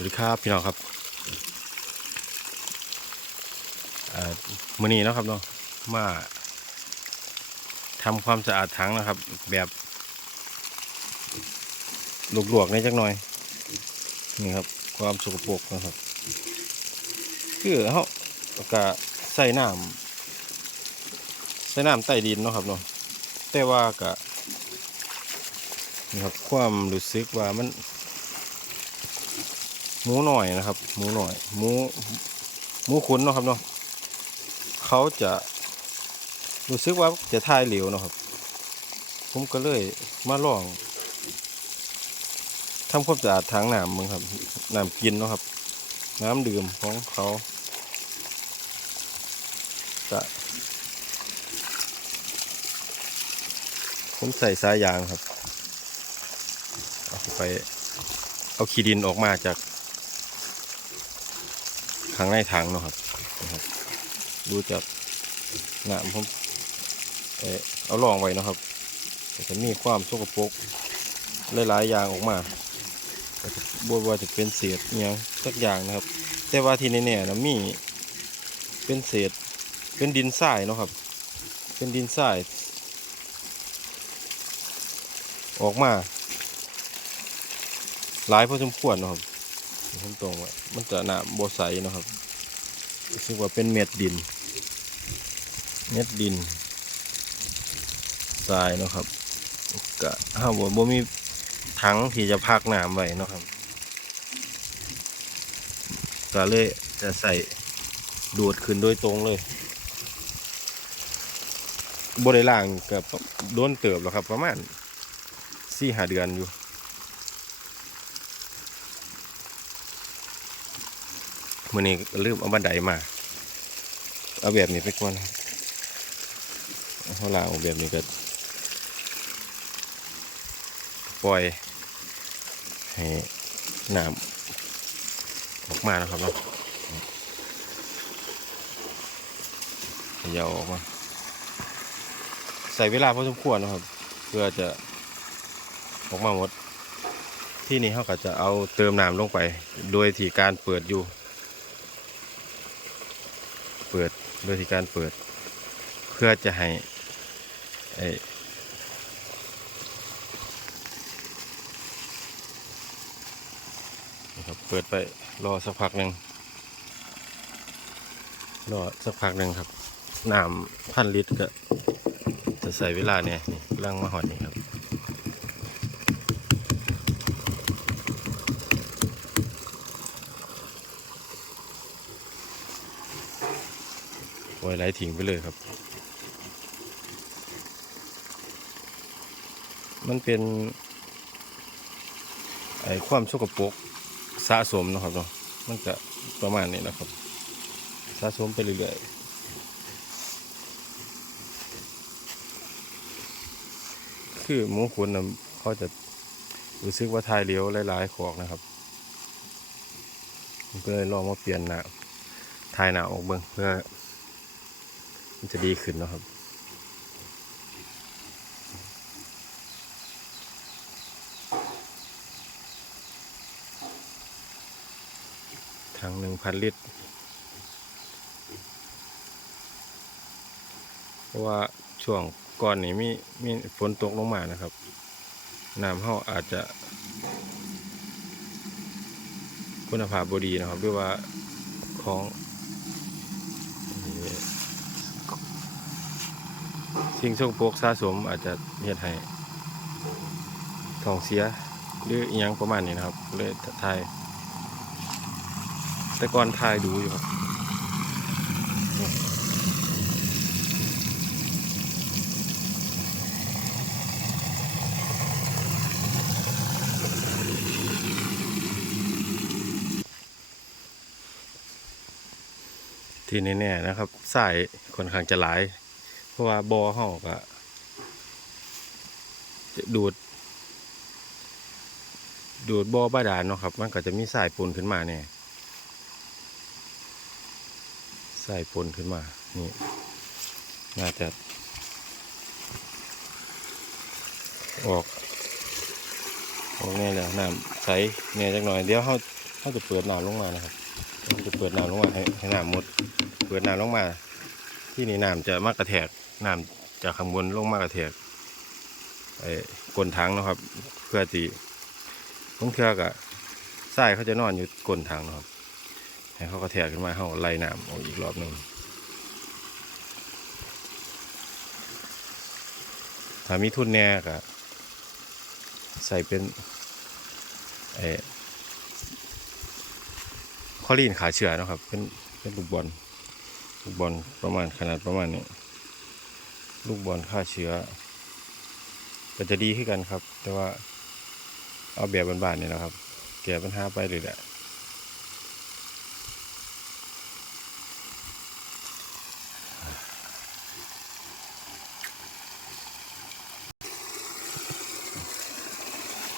วัสดีครับพี่น้องครับมือนี้นะครับเนาะมาทำความสะอาดถังนะครับ แบบลวกๆในอยจักหน่อยนี่ครับ ความสกปรกนะครับ คือเขาก็ใส่น้ำใส่น้ำใต้ดินเนาะครับเนาะแต่ว่าก็นี่ครับความรู้สึกว่ามัน หมูหน่อยนะครับ หมูหน่อย หมูหมูขุนเนาะครับเนาะเขาจะรู้สึกว่าจะทายเหลวเนาะครับ ผมก็เลยมาลองทำความสะอาดถังน้ำมึงครับน้ำกินเนาะครับ น้ำดื่มของเขาจะผมใส่สายยางครับ เอาไปเอาขี้ดินออกมาจาก ข้างในถังเนาะครับนะครับ ดูจากน้ำผมเออเอาลองไว้เนาะครับจะมีความสกปรกหลายๆอย่างออกมาก็จะบว่าจะเป็นเศษอหย่างสักอย่างนะครับ แต่ว่าที่แน่ๆนะมีเป็นเศษเป็นดินทรายเนาะครับ เป็นดินทรายออกมา หลายพอสมควรเนาะครับ ผมตรงว่ามันจะหนาโบใสนะครับรู้สึกว่าเป็นเม็ดดิน เม็ดดินทรายนะครับก็ถ้าบ่บ่มีถังที่จะพักน้ำไว้นะครับก็เลยจะใส่ดูดขึ้นโดยตรงเลยบริล่างกับโดนเติบแล้วครับ ประมาณสี่หาเดือนอยู่ มื่อนี้ลืมเอาบันไดมา เอาแบบนี้ไปก่อนเขาลาเอาแบบนี้ก็ปล่อยให้น้ำออกมานะครับเนาะยาวออกมา ใส่เวลาพอสมควรนะครับ เพื่อจะออกมาหมด ที่นี่เขาก็จะเอาเติมน้ำลงไป โดยที่การเปิดอยู่ เปิดโดยที่การเปิด เพื่อจะให้ไอ้ครับเปิดไปรอสักพักหนึ่งรอสักพักหนึ่งครับน้ำพันลิตรก็จะใส่เวลาเนี่ยนี่กำลังมาหอดนี่ครับ ปล่อยไหลทิ้งไปเลยครับ มันเป็นไอ้ความสกปรกสะสมนะครับเนาะมันจะประมาณนี้นะครับ สะสมไปเรื่อยๆคือหมูขุนนะเขาจะรู้สึกว่าทายเลี้ยวหลายๆขอกนะครับก็เลยลองมาเปลี่ยนหนาทายหนาออกเบิ่งเพื่อ มันจะดีขึ้นนะครับถังหนึ่งพันลิตร เพราะว่าช่วงก่อนนี้มีมีฝนตกลงมานะครับ น้ำเฮาอาจจะคุณภาพบดีนะครับด้วยว่าของ สิ่งสกปรกสะสมอาจจะเฮ็ดให้ท้องเสียหรืออหยังประมาณนี้นะครับ เลยทาย แต่ก่อนทายดูอยู่ครับที่แน่ๆนะครับสายค่อนข้างจะหลาย ราะว่าบอห้องก็จะดูด ดูดบอบาดาลเนาะครับ มันก็จะมีสายปนขึ้นมาเนี่ยสายปนขึ้นมา นี่ น่าจะ ออกออกแน่แล้วน้ำใสแน่จักหน่อย เดี๋ยวเขาถ้าจะเปิดน้ำลงมานะครับจะเปิดน้ำลงมาให้ให้น้ำหมดเปิดน้ำลงมา ที่นี่น้ำจะมากกระแทก น้ำจากข้างบนลงมากระแทกไอ้ก้นถังนะครับ เพื่อที่บางเทือกอะทรายเขาจะนอนอยู่ก้นถังนะครับให้เขากระแทกขึ้นมาเขาไล่น้ำออกอีกรอบหนึ่งถ้ามีทุนแน่ก็ใส่เป็นเออคอลีนขาเชือนะครับ เป็นเป็นลูกบอลลูกบอลประมาณขนาดประมาณนี้ ลูกบอลฆ่าเชื้อก็จะดีขึ้นกันครับ แต่ว่าเอาแบบบานๆเนี่ยนะครับ แก้ปัญหาไปเลยแหละ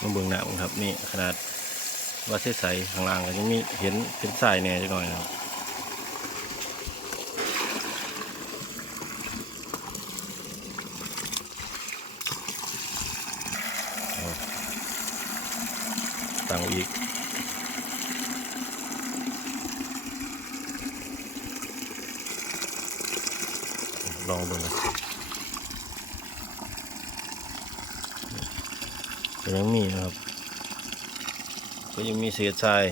มาเบิ่งหน้ามครับนี่ขนาดว่าใสๆข้างล่างก็ยังมีเห็นเป็นสายแน่จักหน่อยนะครับ ตั้งอีก ลองดูนะก็ยังมีนะครับ ก็ยังมีเศษทราย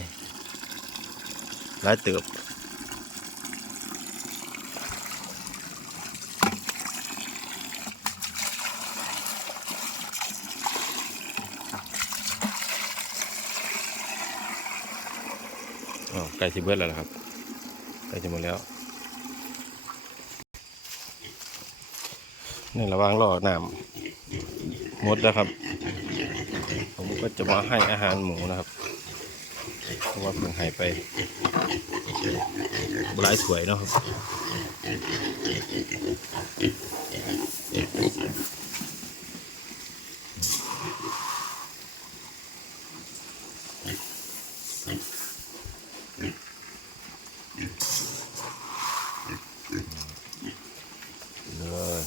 หลายเติบ อ๋อใกล้สิเบิดแล้วล่ะครับใกล้จะหมดแล้วนี่ระว่างรอน้ำหมดแล้วครับ ผมก็จะมาให้อาหารหมูนะครับเพราะว่าเพิ่งให้ไปหลายถ้วยเนาะครับ เลย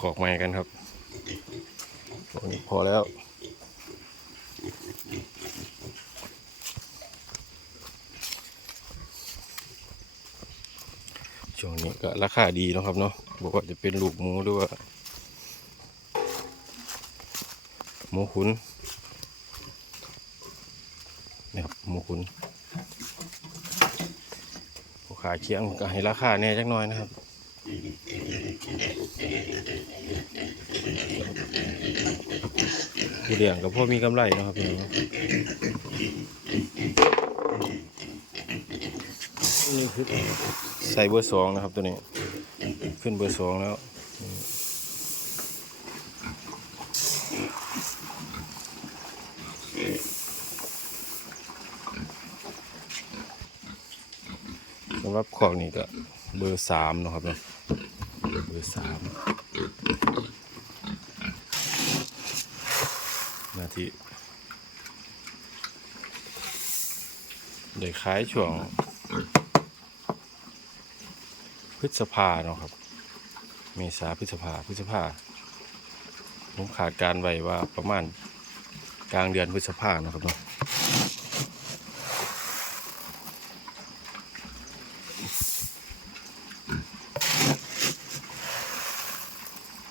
ขอกไม้กันครับพอแล้วช่วงนี้ก็ราคาดีนะครับเนาะบอกว่าจะเป็นลูกหมูหรือว่าหมูขุนนี่ครับหมูขุนผู้ขายเคียงก็ให้ราคาแน่จักหน่อยนะครับ ผู้เลี้ยงกับพ่อมีกำไรนะครับพี่น้องใส่เบอร์สองนะครับตัวนี้ ขึ้นเบอร์สองแล้วสำหรับของนี้ก็เบอร์สามนะครับเนาะเบอร์สามนาทีเดี๋ยวขายช่วงพฤษภาเนาะครับ เมษาพฤษภาพฤษภาผมขาดการไว้ว่าประมาณกลางเดือนพฤษภาเนาะครับเนาะ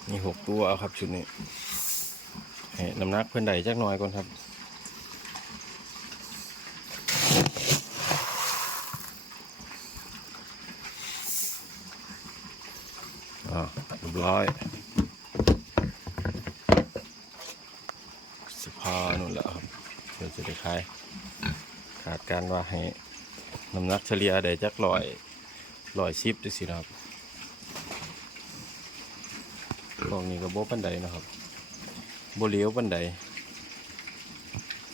มีหกตัวเอาครับชุดนี้ให้น้ำหนักเพื่อนใดจักหน่อยก่อนครับ อ่าเรียบร้อย สภานู่นแหละครับเดี๋ยวจะได้ขายขาดการว่าให้น้ำหนักเฉลี่ยได้จักร้อยร้อยชิปด้วยสินะครับกล่องนี้ก็บ่ปันใดนะครับโบเลียวปันใด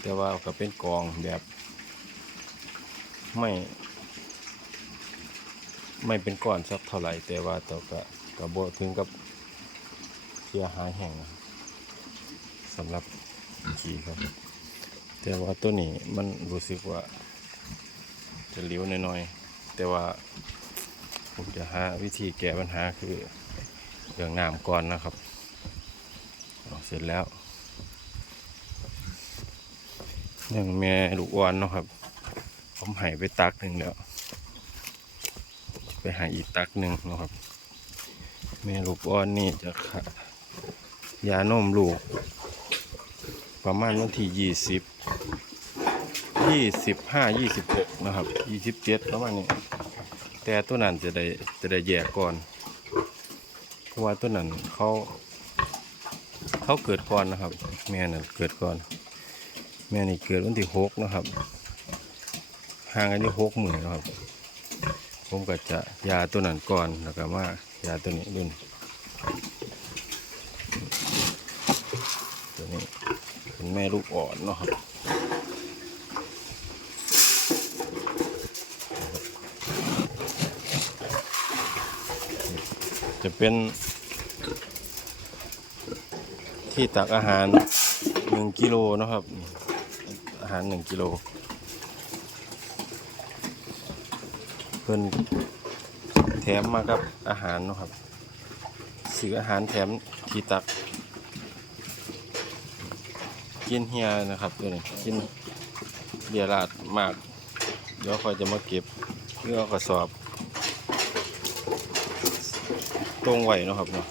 แต่ว่าก็เป็นกองแบบไม่ ไม่เป็นก้อนสักเท่าไหร่แต่ว่าต่อก็ กระโบถึงกับเสียหายแห่งสำหรับขี่ครับ แต่ว่าตัวนี้มันรู้สึกว่า จะเลี้ยวหน่อยๆ แต่ว่าผมจะหาวิธีแก้ปัญหาคือเรื่องน้ำก่อนนะครับเเสร็จแล้วหนึ่งแม่ลูกอ่อนเนาะครับ ผมหายไปตักหนึ่งแล้ว ไปหาอีกตักหนึ่งนะครับ แม่ลูกอ่อนนี่จะขายานมลูก ประมาณวันที่ยี่สิบยี่สิบห้ายี่สิบหกนะครับยี่สิบเจ็ดประมาณนี้ แต่ตัวนั้นจะได้จะได้แยกก่อนเพราะว่าตัวนั้นเขาเขาเกิดก่อนนะครับ แม่น่ะเกิดก่อน แม่นี่เกิดวันที่หกนะครับห่างกันอยู่หกหมื่นนะครับ ผมก็จะยาตัวนั้นก่อนแล้วก็มา ยาตัวนี้ดุนตัวนี้เป็นแม่ลูกอ่อนเนาะครับจะเป็นที่ตักอาหารหนึ่งกิโลนะครับ อาหารหนึ่งกิโลเพิ่น แถมมากับอาหารนะครับซื้ออาหารแถมทีตัก กินเฮียนะครับตัวนี้กินเบียร์ลาดมาก เดี๋ยวคอยจะมาเก็บเพื่อกระสอบ ตรงไหวนะครับเนาะ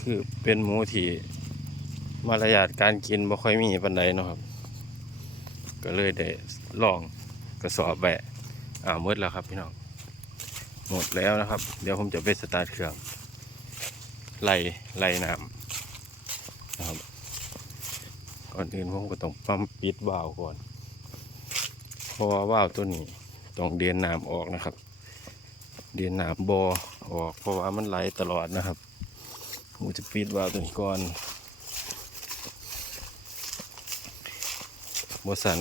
คือเป็นหมูที่มารยาทการกินบ่ค่อยมีปันใดเนาะครับ ก็เลยได้ลองกระสอบแบะอ่าหมดแล้วครับพี่น้องหมดแล้วนะครับ เดี๋ยวผมจะไปสตาร์ทเครื่องไล่ไล่น้ำนะครับก่อนอื่นผมก็ต้องปั๊มปิดวาล์วก่อน เพราะว่าว่าวตัวนี้ต้องเดียนน้ำออกนะครับ เดียนน้ำบอออกเพราะว่ามันไหลตลอดนะครับผมจะปิดว่าวตัวนี้ก่อน บสัน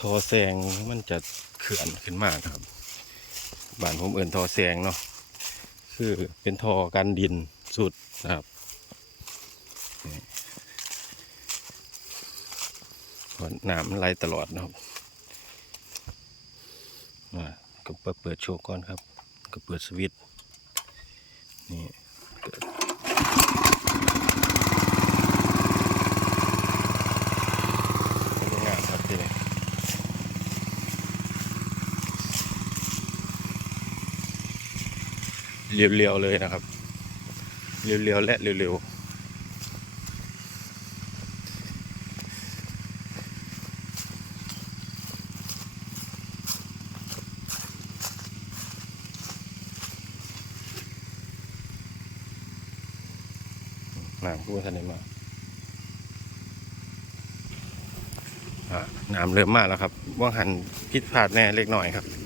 ทอแซงมันจะเขื่อนขึ้นมากครับบ้านผมเอื่นทอแซงเนาะคือเป็นทอกันดินสุดนะครับน้ำไหลตลอดนะครับอ่าก็เปิดโชว์ก่อนครับ ก็เปิดสวิตช์นี่เปิดเป็นงามครับที่นี่ เรียวๆเลยนะครับ เรียวๆและเร็วๆน้ำพูดทันได้มาน้ำเริ่มมากแล้วครับว่างหันพิษพลาดแน่เล็กน้อยครับ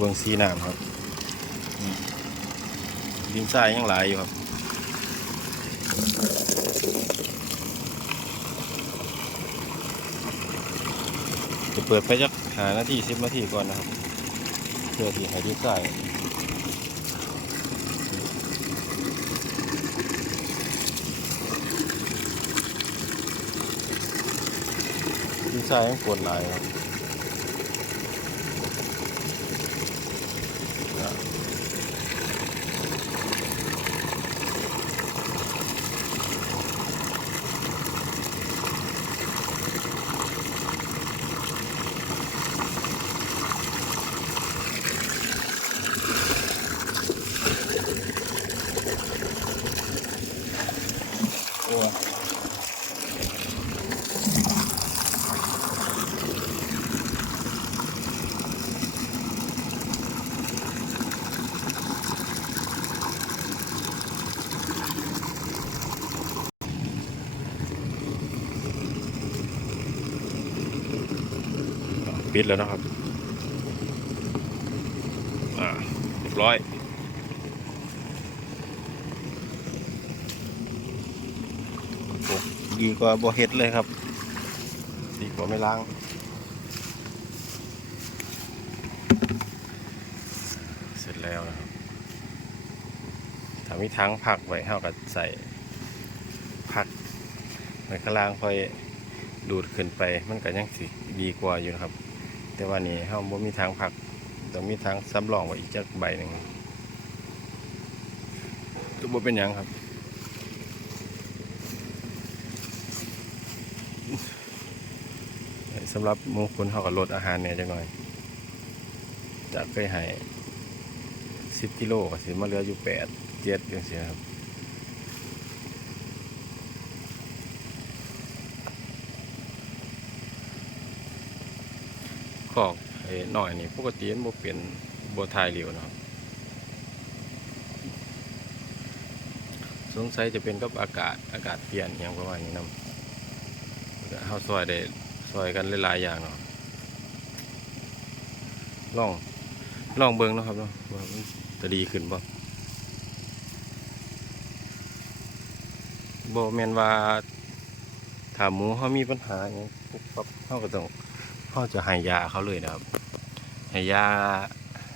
เบิ่งสีน้ำครับดินทรายยังหลายอยู่ครับจะเปิดไปจักหานาทีสิบนาทีก่อนนะครับเพื่อที่ห้ดินทรายดินทรายยังกดหลายครับ ปิดแล้วนะครับ อ่าเรียบร้อยเปรกดีกว่าบ่เฮ็ดเลยครับ ดีกว่าไม่ล้างเสร็จแล้วนะครับถ้ามีทั้งผักไว้เท่ากับใส่ผักในข้างล่างค่อยดูดขึ้นไปมันก็ยังสิดีกว่าอยู่นะครับ แต่ว่านี่เฮาบ่มีทางผักต้องมีทางสำรองไว้อีกจักใบหนึ่งก็บ่เป็นหยังครับสำหรับมูคุณเขาก็ลดอาหารเนี่ยจังหน่อย จากเคยให้สิบกิโลก็สิมาเหลืออยู่แปดเจ็ดอย่างเสียครับ ขอกไอ้ หน่อยนี่ปกติมันบ่เป็นบ่ทายเหลวนะครับสงสัยจะเป็นกับอากาศอากาศเปลี่ยนอย่างประมาณนี้นํเฮาซอยได้ซอยกันหลายๆอย่างเนาะลองลองเบิ่งนะครับเนาะว่ามันจะดีขึ้นบ่บ่แม่นว่าถ้าหมูเฮามีปัญหาหยังปุ๊บปั๊บเฮาก็ต้องเฮาจะให้ยาเขาเลยนะครับ ให้ยา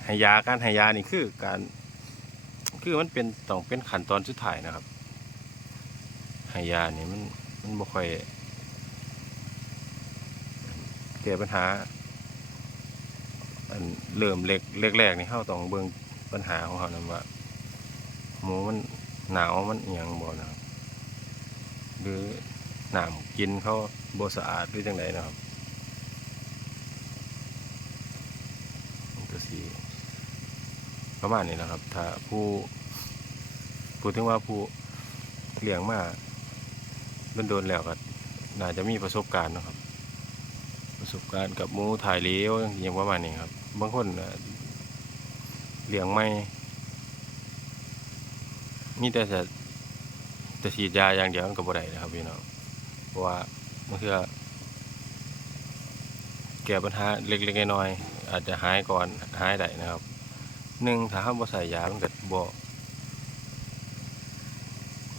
ให้ยาการให้ยานี่คือการ คือมันเป็นต้องเป็นขั้นตอนสุดท้ายนะครับให้ยานี่มันมันบ่ค่อยแก้ปัญหาอันเริ่มเล็กเล็กแรกนี่เฮาต้องเบิ่งปัญหาของเขานํว่าหมูมันหนาวมันเอียงบ่นะครับหรือหน้ำกินเขาบ่สะอาดหรือจังไดนะครับ มันก็สิ ประมาณนี้นะครับ ถ้าผู้พูดถึงว่าผู้เลี้ยงมาโดนๆแล้วก็น่าจะมีประสบการณ์นะครับ ประสบการณ์กับหมูถ่ายเหลวอย่างประมาณนี้ครับ บางคนเลี้ยงไม่มีแต่จะจะฉีดยาอย่างเดียวมันก็บ่ได้นะครับพี่น้องเพราะว่าบางเทื่อแก้ปัญหาเล็กๆน้อยๆอาจจะหายก่อนหายได้นะครับ หนึ่งถ้าเราบ่ใส่ยามันก็บ่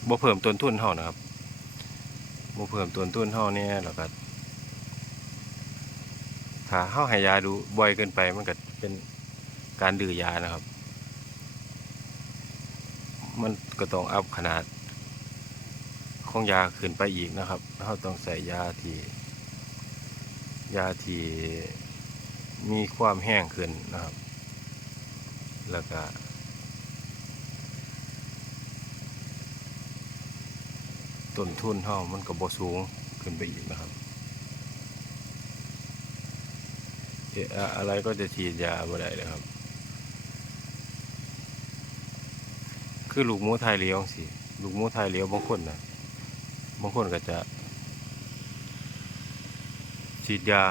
บ่เพิ่มต้นทุนเฮานะครับบ่เพิ่มต้นทุนเฮาเนี่ยแล้วก็ถ้าเฮาให้ยาดูบ่อยเกินไปมันก็เป็นการดื้อยานะครับ มันก็ต้องอัพขนาดของยาขึ้นไปอีกนะครับเฮาต้องใส่ยาที่ยาที่มีความแห้งขึ้นนะครับ แล้วก็ต้นทุนเฮามันก็บ่สูงขึ้นไปอีกนะครับอะไรก็จะฉีดยาบ่ได้เลยครับ คือลูกหมูไทยเลี้ยงสิลูกหมูไทยเลี้ยงบางคนนะบางคนก็จะฉีดยา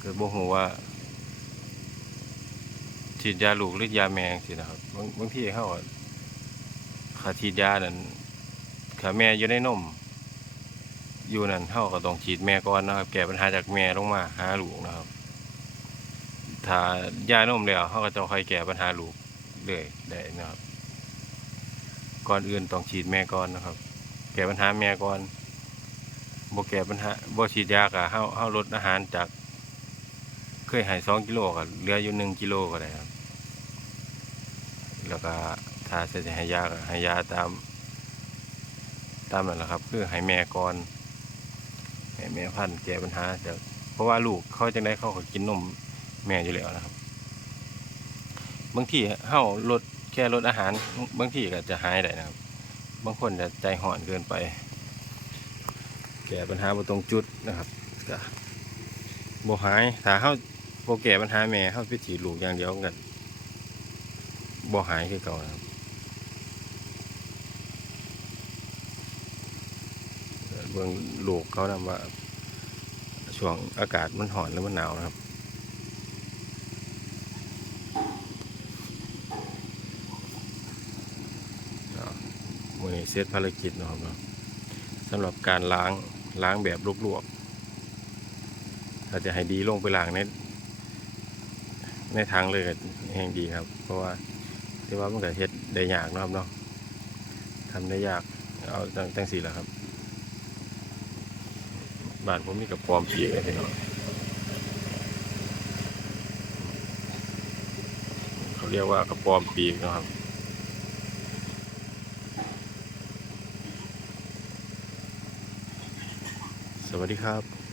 เกิดบ่ฮู้ว่า ฉีดยาลูกหรือยาแมงสินะครับบางบางที่เขาขาฉีดยานั่นขาแม่อยู่ในนมอยู่นั่นเฮาก็ต้องฉีดแม่ก่อนนะครับ แก้ปัญหาจากแม่ลงมาหาลูกนะครับ ถ้ายานมแล้วเฮาก็จะค่อยแก้ปัญหาลูกเรื่อยได้นะครับ ก่อนอื่นต้องฉีดแม่ก่อนนะครับ แก้ปัญหาแม่ก่อนบ่แก้ปัญหาบ่ฉีดยาก็เฮาเฮาลดอาหารจาก เคยให้2กิโลก็เหลืออยู่1กิโลก็ได้ครับ แล้วก็ถ้าจะให้ยาก็ให้ยาตาม ตามนั่นแหละครับ คือให้แม่ก่อนให้แม่พันธุ์แก้ปัญหาจากเพราะว่าลูกเขาจังได้เขาก็กินนมแม่อยู่แล้วนะครับ บางทีเฮาลดแค่ลดอาหาร บางทีก็จะหายได้นะครับ บางคนจะใจห่อนเกินไป แก้ปัญหาบ่ตรงจุดนะครับก็บ่หายถ้าเฮาบ่แก้ปัญหาแม่เฮาไปฉีลูกอย่างเดียวกัน บ่หายคือเก่าครับเบื้องลูกเขานำว่าช่วงอากาศมันห่อนหรือมันหนาวนะครับเอามือนเซตภารกิจนะครับสำหรับการล้างล้างแบบลวกๆถ้าจะให้ดีลงไปล้างในในทางเลยก็แห่งดีครับ เพราะว่า ที่ว่ามันก็เฮ็ดได้ยากนะครับเนาะทำได้ยากเอาจังจังสี่แหละครับบ้านผมมีกระปอมปีกเลยพี่น้องเขาเรียกว่ากระปอมปีกนะครับสวัสดีครับ